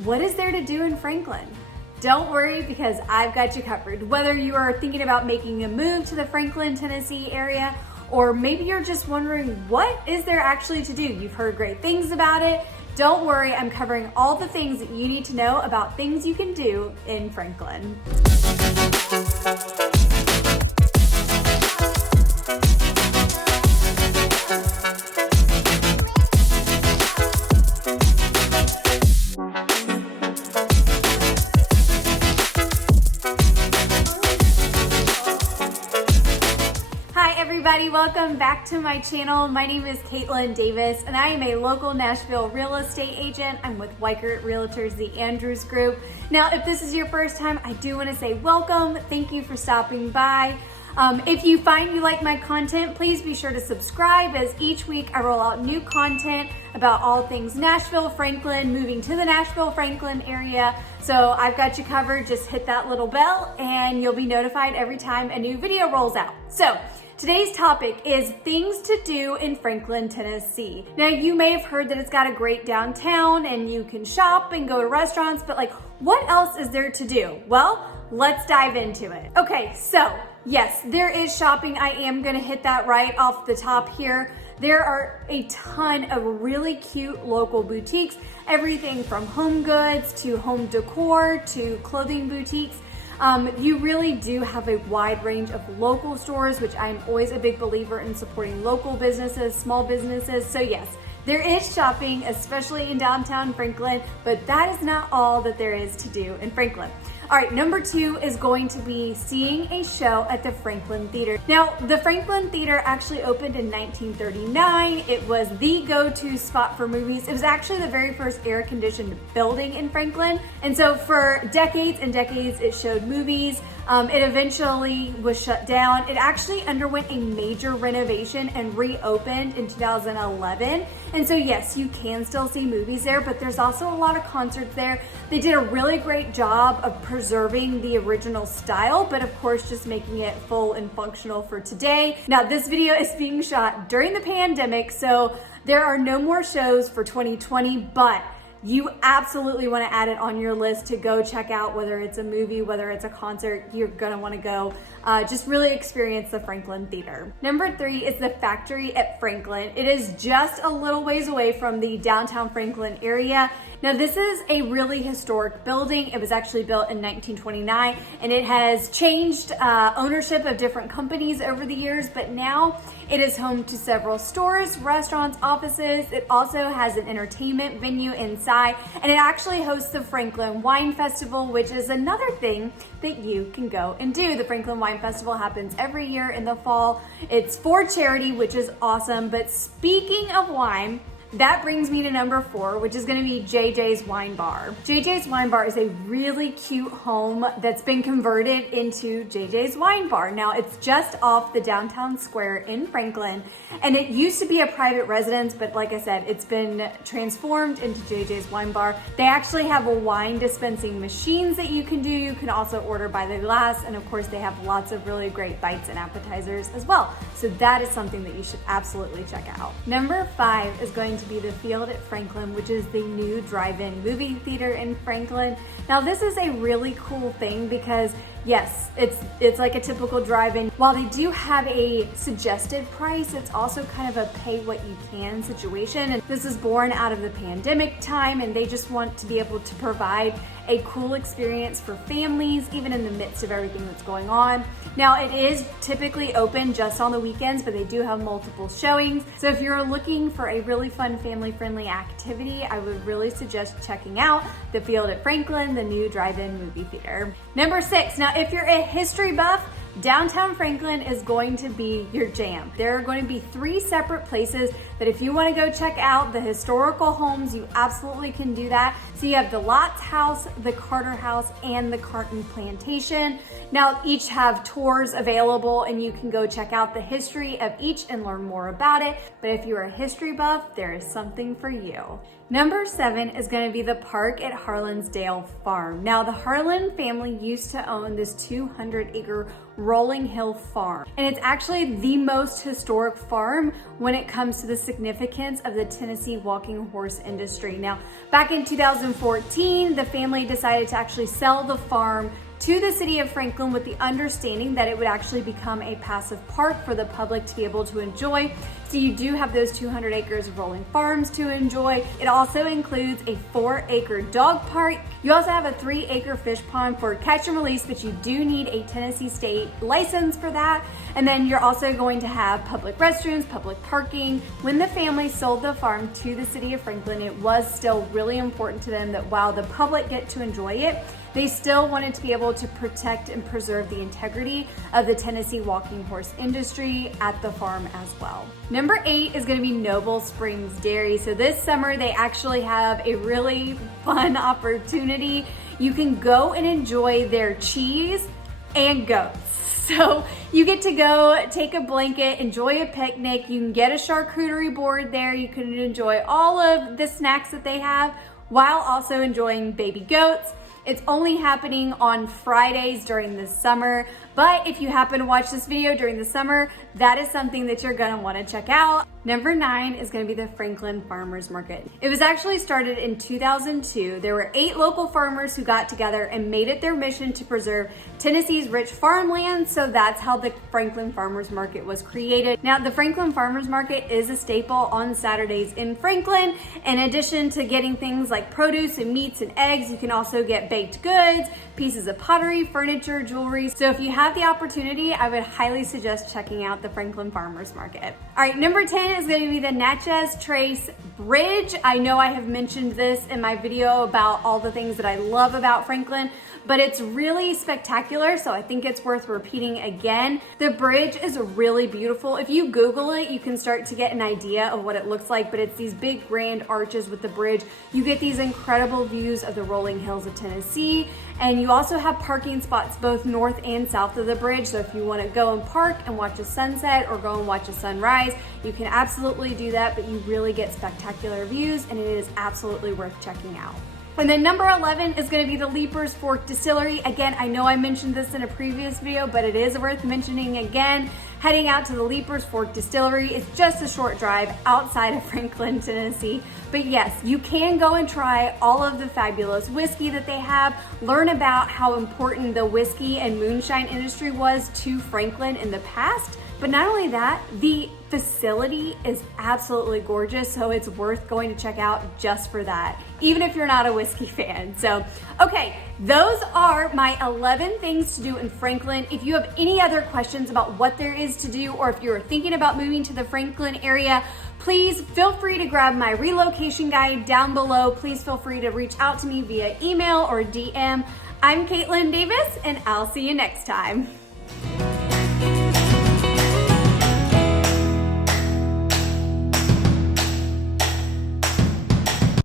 What is there to do in Franklin? Don't worry, because I've got you covered. Whether you are thinking about making a move to the Franklin, Tennessee area, or maybe you're just wondering, what is there actually to do? You've heard great things about it. Don't worry, I'm covering all the things that you need to know about things you can do in Franklin. Everybody, welcome back to my channel. My name is Caitlin Davis and I am a local Nashville real estate agent. I'm with Weichert Realtors, the Andrews Group. Now, if this is your first time, I do want to say welcome. Thank you for stopping by. If you find you like my content, please be sure to subscribe, as each week I roll out new content about all things Nashville, Franklin, moving to the Nashville, Franklin area. So I've got you covered. Just hit that little bell and you'll be notified every time a new video rolls out. So today's topic is things to do in Franklin, Tennessee. Now, you may have heard that it's got a great downtown and you can shop and go to restaurants, but what else is there to do? Well, let's dive into it. Okay, so yes, there is shopping. I am gonna hit that right off the top here. There are a ton of really cute local boutiques, everything from home goods to home decor to clothing boutiques. You really do have a wide range of local stores, which I'm always a big believer in supporting local businesses, small businesses. So yes, there is shopping, especially in downtown Franklin, but that is not all that there is to do in Franklin. All right, number 2 is going to be seeing a show at the Franklin Theater. Now, the Franklin Theater actually opened in 1939. It was the go-to spot for movies. It was actually the very first air-conditioned building in Franklin. And so for decades and decades, it showed movies. It eventually was shut down. It actually underwent a major renovation and reopened in 2011. And so yes, you can still see movies there, but there's also a lot of concerts there. They did a really great job of preserving the original style, but of course just making it full and functional for today. Now, this video is being shot during the pandemic, so there are no more shows for 2020, but you absolutely want to add it on your list to go check out, whether it's a movie, whether it's a concert. You're going to want to go just really experience the Franklin Theater. Number 3 is the Factory at Franklin. It is just a little ways away from the downtown Franklin area. Now, this is a really historic building. It was actually built in 1929 and it has changed ownership of different companies over the years, but now it is home to several stores, restaurants, offices. It also has an entertainment venue inside, and it actually hosts the Franklin Wine Festival, which is another thing that you can go and do. The Franklin Wine Festival happens every year in the fall. It's for charity, which is awesome. But speaking of wine, that brings me to number 4, which is gonna be JJ's Wine Bar. JJ's Wine Bar is a really cute home that's been converted into JJ's Wine Bar. Now, it's just off the downtown square in Franklin, and it used to be a private residence, but like I said, it's been transformed into JJ's Wine Bar. They actually have a wine dispensing machines that you can do. You can also order by the glass, and of course, they have lots of really great bites and appetizers as well. So that is something that you should absolutely check out. Number 5 is going to be the Field at Franklin, which is the new drive-in movie theater in Franklin. Now, this is a really cool thing because yes, it's like a typical drive-in. While they do have a suggested price, it's also kind of a pay what you can situation. And this is born out of the pandemic time, and they just want to be able to provide a cool experience for families, even in the midst of everything that's going on. Now, it is typically open just on the weekends, but they do have multiple showings. So if you're looking for a really fun, family-friendly activity, I would really suggest checking out the Field at Franklin, the new drive-in movie theater. Number 6, now if you're a history buff, downtown Franklin is going to be your jam. There are going to be 3 separate places that if you want to go check out the historical homes, you absolutely can do that. So you have the Lots House, the Carter House, and the Carton Plantation. Now, each have tours available and you can go check out the history of each and learn more about it. But if you're a history buff, there is something for you. Number 7 is going to be the park at HARLINSDALE Farm. Now, the Harlan family used to own this 200-acre rolling hill farm, and it's actually the most historic farm when it comes to the significance of the Tennessee walking horse industry. Now, back in 2014, the family decided to actually sell the farm to the city of Franklin with the understanding that it would actually become a passive park for the public to be able to enjoy. So you do have those 200 acres of rolling farms to enjoy. It also includes a 4-acre dog park. You also have a 3-acre fish pond for catch and release, but you do need a Tennessee state license for that. And then you're also going to have public restrooms, public parking. When the family sold the farm to the city of Franklin, it was still really important to them that while the public get to enjoy it, they still wanted to be able to protect and preserve the integrity of the Tennessee walking horse industry at the farm as well. Number 8 is going to be Noble Springs Dairy. So this summer they actually have a really fun opportunity. You can go and enjoy their cheese and goats. So you get to go take a blanket, enjoy a picnic. You can get a charcuterie board there. You can enjoy all of the snacks that they have while also enjoying baby goats. It's only happening on Fridays during the summer, but if you happen to watch this video during the summer, that is something that you're gonna wanna check out. Number 9 is gonna be the Franklin Farmers Market. It was actually started in 2002. There were 8 local farmers who got together and made it their mission to preserve Tennessee's rich farmland, so that's how the Franklin Farmers Market was created. Now, the Franklin Farmers Market is a staple on Saturdays in Franklin. In addition to getting things like produce and meats and eggs, you can also get baked goods, pieces of pottery, furniture, jewelry. So if you have the opportunity, I would highly suggest checking out the Franklin Farmers Market. All right, number 10 is going to be the NATCHEZ Trace Bridge. I know I have mentioned this in my video about all the things that I love about Franklin, but it's really spectacular, so I think it's worth repeating again. The bridge is really beautiful. If you Google it, you can start to get an idea of what it looks like, but it's these big grand arches with the bridge. You get these incredible views of the rolling hills of Tennessee, and you also have parking spots both north and south of the bridge, so if you want to go and park and watch a sunset or go and watch a sunrise, you can absolutely do that, but you really get spectacular views, and it is absolutely worth checking out. And then number 11 is going to be the LEIPER'S Distillery. Again, I know I mentioned this in a previous video, but it is worth mentioning again. Heading out to the LEIPER'S Distillery, it's just a short drive outside of Franklin, Tennessee. But yes, you can go and try all of the fabulous whiskey that they have, learn about how important the whiskey and moonshine industry was to Franklin in the past. But not only that, the facility is absolutely gorgeous, so it's worth going to check out just for that, even if you're not a whiskey fan. So, okay, those are my 11 things to do in Franklin. If you have any other questions about what there is to do, or if you're thinking about moving to the Franklin area, please feel free to grab my relocation guide down below. Please feel free to reach out to me via email or DM. I'm Caitlin Davis, and I'll see you next time.